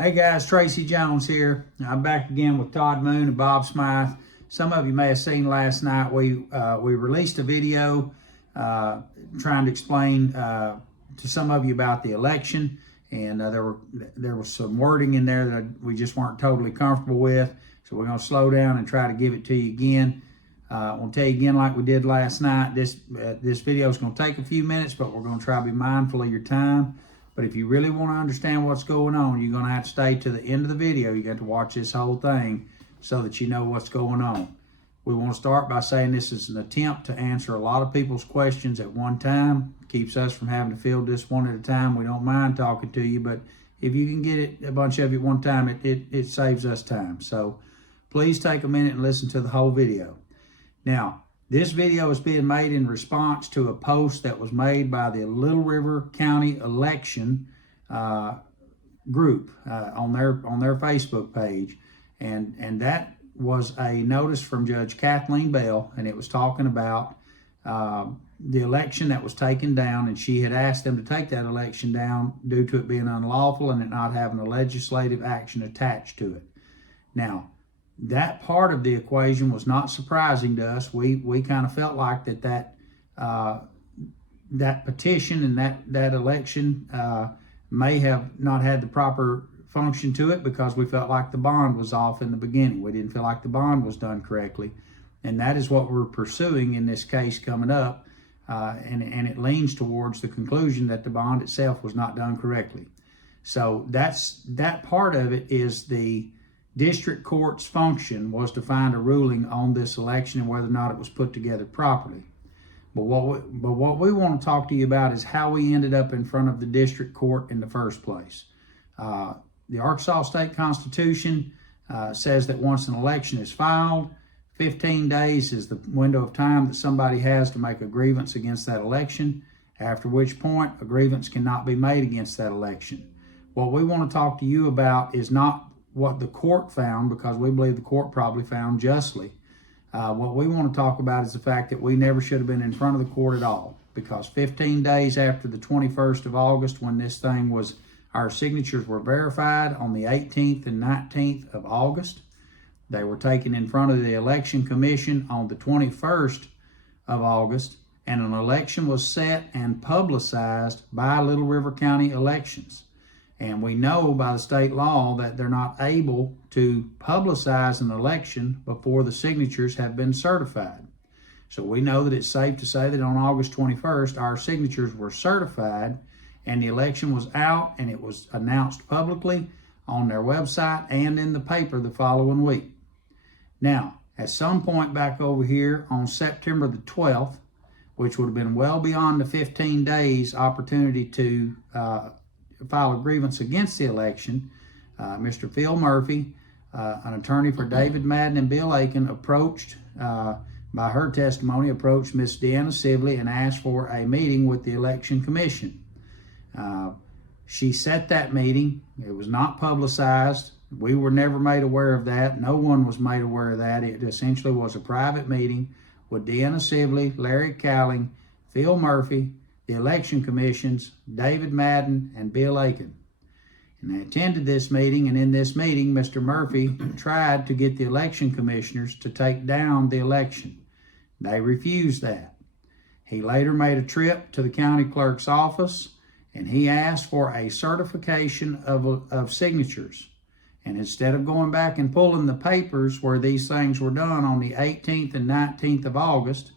Hey guys, Tracy Jones here. I'm back again with Todd Moon and Bob Smythe. Some of you may have seen last night we released a video trying to explain to some of you about the election, and there was some wording in there that we just weren't totally comfortable with. So we're going to slow down and try to give it to you again. I'll tell you again, like we did last night. This video is going to take a few minutes, but we're going to try to be mindful of your time. But if you really want to understand what's going on, you're going to have to stay to the end of the video. You got to watch this whole thing so that you know what's going on. We want to start by saying this is an attempt to answer a lot of people's questions at one time. It keeps us from having to field this one at a time. We don't mind talking to you, but if you can get it, a bunch of you at one time, it saves us time. So please take a minute and listen to the whole video. Now, this video is being made in response to a post that was made by the Little River County election group on their Facebook page, and that was a notice from Judge Kathleen Bell, and it was talking about the election that was taken down, and she had asked them to take that election down due to it being unlawful and it not having a legislative action attached to it. Now, that part of the equation was not surprising to us. We kind of felt like that petition and that election may have not had the proper function to it because we felt like the bond was off in the beginning. We didn't feel like the bond was done correctly. And that is what we're pursuing in this case coming up. And it leans towards the conclusion that the bond itself was not done correctly. So that part of it is the district court's function was to find a ruling on this election and whether or not it was put together properly. But what we want to talk to you about is how we ended up in front of the district court in the first place. The Arkansas State Constitution says that once an election is filed, 15 days is the window of time that somebody has to make a grievance against that election, after which point a grievance cannot be made against that election. What we want to talk to you about is not what the court found, because we believe the court probably found justly. What we want to talk about is the fact that we never should have been in front of the court at all, because 15 days after the 21st of August, when this thing was, our signatures were verified on the 18th and 19th of August. They were taken in front of the Election Commission on the 21st of August, and an election was set and publicized by Little River County Elections. And we know by the state law that they're not able to publicize an election before the signatures have been certified. So we know that it's safe to say that on August 21st, our signatures were certified and the election was out, and it was announced publicly on their website and in the paper the following week. Now, at some point back over here on September the 12th, which would have been well beyond the 15 days opportunity to file a grievance against the election, Mr. Phil Murphy, an attorney for David Madden and Bill Aiken, approached, by her testimony, approached Ms. Deanna Sibley and asked for a meeting with the Election Commission. She set that meeting. It was not publicized. We were never made aware of that. No one was made aware of that. It essentially was a private meeting with Deanna Sibley, Larry Cowling, Phil Murphy, the Election Commissions, David Madden, and Bill Aiken. And they attended this meeting, and in this meeting, Mr. Murphy tried to get the election commissioners to take down the election. They refused that. He later made a trip to the county clerk's office, and he asked for a certification of signatures. And instead of going back and pulling the papers where these things were done on the 18th and 19th of August,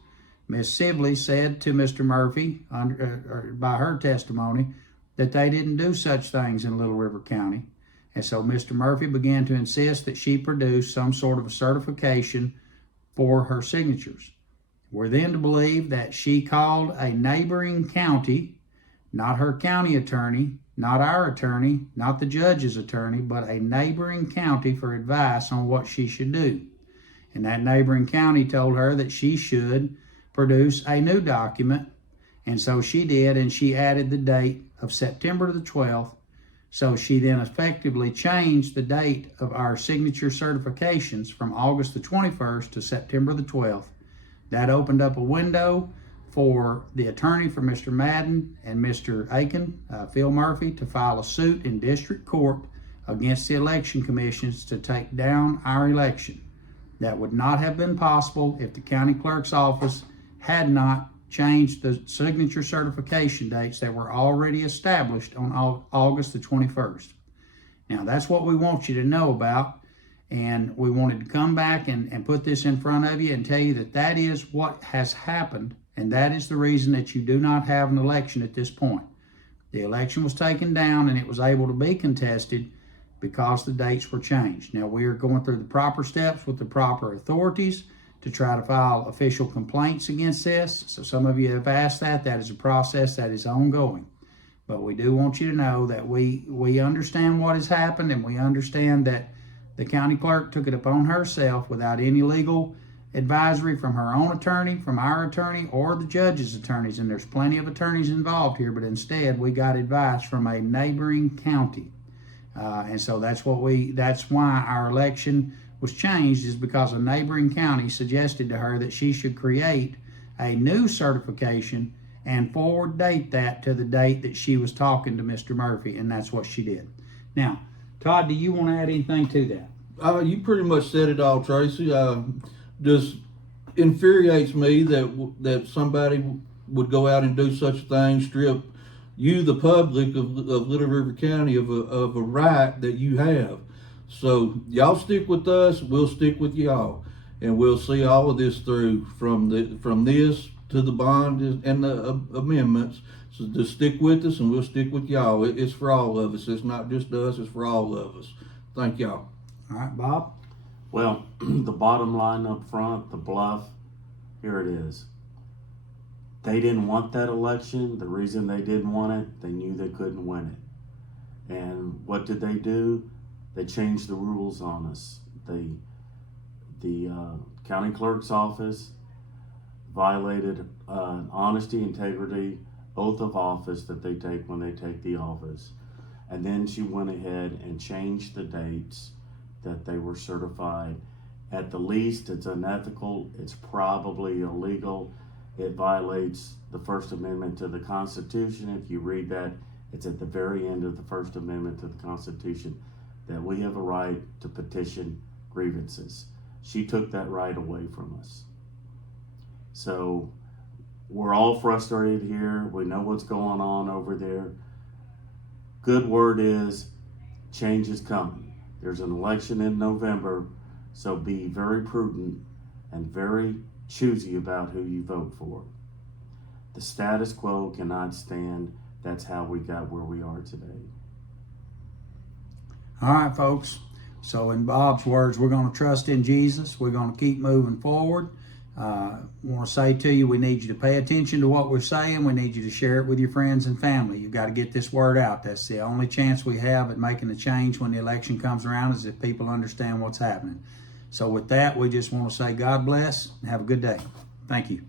Ms. Sibley said to Mr. Murphy, by her testimony, that they didn't do such things in Little River County. And so Mr. Murphy began to insist that she produce some sort of a certification for her signatures. We're then to believe that she called a neighboring county, not her county attorney, not our attorney, not the judge's attorney, but a neighboring county for advice on what she should do. And that neighboring county told her that she should produce a new document, and so she did, and she added the date of September the 12th. So she then effectively changed the date of our signature certifications from August the 21st to September the 12th. That opened up a window for the attorney for Mr. Madden and Mr. Aiken, Phil Murphy, to file a suit in district court against the election commissions to take down our election. That would not have been possible if the county clerk's office had not changed the signature certification dates that were already established on August the 21st. Now, that's what we want you to know about, and we wanted to come back and put this in front of you and tell you that that is what has happened, and that is the reason that you do not have an election at this point. The election was taken down, and it was able to be contested because the dates were changed. Now, we are going through the proper steps with the proper authorities to try to file official complaints against this. So some of you have asked that. That is a process that is ongoing. But we do want you to know that we understand what has happened, and we understand that the county clerk took it upon herself without any legal advisory from her own attorney, from our attorney, or the judge's attorneys. And there's plenty of attorneys involved here, but instead we got advice from a neighboring county. And so that's why our election was changed, is because a neighboring county suggested to her that she should create a new certification and forward date that to the date that she was talking to Mr. Murphy, and that's what she did. Now, Todd, do you want to add anything to that? You pretty much said it all, Tracy. Just infuriates me that somebody would go out and do such a thing, strip you, the public of Little River County, of a right that you have. So y'all stick with us, we'll stick with y'all, and we'll see all of this through from this to the bond and the amendments. So just stick with us, and we'll stick with y'all. It's for all of us. It's not just us. It's for all of us. Thank y'all. All right, Bob. Well, the bottom line up front, the bluff, here it is. They didn't want that election. The reason they didn't want it, they knew they couldn't win it. And what did they do? They changed the rules on us. The county clerk's office violated honesty, integrity, oath of office that they take when they take the office. And then she went ahead and changed the dates that they were certified. At the least, it's unethical. It's probably illegal. It violates the First Amendment to the Constitution. If you read that, it's at the very end of the First Amendment to the Constitution that we have a right to petition grievances. She took that right away from us. So we're all frustrated here. We know what's going on over there. Good word is change is coming. There's an election in November, so be very prudent and very choosy about who you vote for. The status quo cannot stand. That's how we got where we are today. All right, folks. So in Bob's words, we're going to trust in Jesus. We're going to keep moving forward. I want to say to you, we need you to pay attention to what we're saying. We need you to share it with your friends and family. You've got to get this word out. That's the only chance we have at making a change when the election comes around, is if people understand what's happening. So with that, we just want to say God bless and have a good day. Thank you.